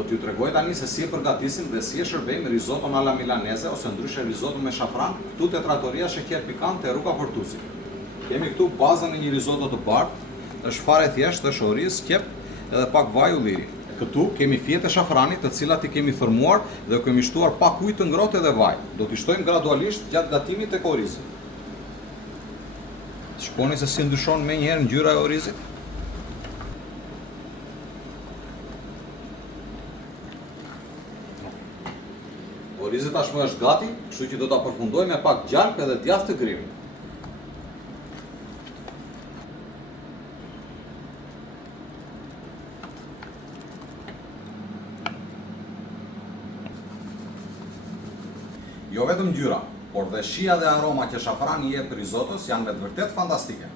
Do t'ju tregoj tani se si e përgatisim dhe si e shërbejmë risotton alla milanese ose ndryshe risotto me shafran këtu te trattoria Sheqer Pikant te rruga Portusi. Kemi këtu bazën e një risotto të bardhë, është fare thjesht, është oriz, kjep edhe pak vaj ulliri. Këtu kemi fjetë e shafranit, të cilat i kemi thërmuar dhe kemi shtuar pak ujë të ngrohtë edhe vaj. Do t'i shtojmë gradualisht gjatë gatimit tek orizi. Shikoni se si ndryshon me njëherë ngjyra e orizit. Orizi tashmë është gati, kështu që do ta përfundoj me pak gjalp edhe djathtë të grimë. Jo vetëm ngjyra, por dhe shija dhe aroma që shafrani jep risottos janë me të vërtet fantastike.